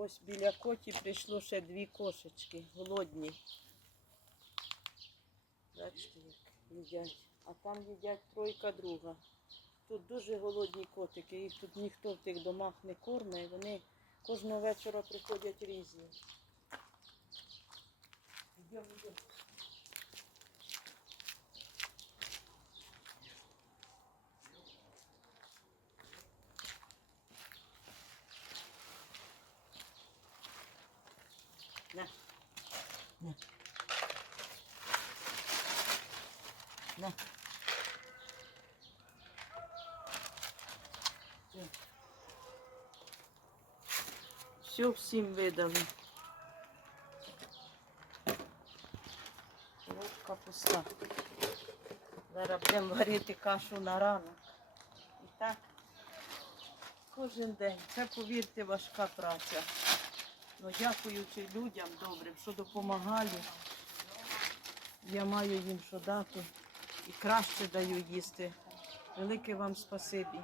Ось біля коті прийшло ще дві кошечки, голодні. Бачите, як їдять. А там їдять тройка друга. Тут дуже голодні котики, їх тут ніхто в тих домах не кормить, вони кожного вечора приходять різні. Йдемо, йдемо. На. На. На. Все всім видали. Ложка пуста. Зараз будемо варити кашу на ранок. І так, кожен день. Це, повірте, важка праця. Ну, дякуючи людям добрим, що допомагають. Я маю їм що дати і краще даю їсти. Велике вам спасибі.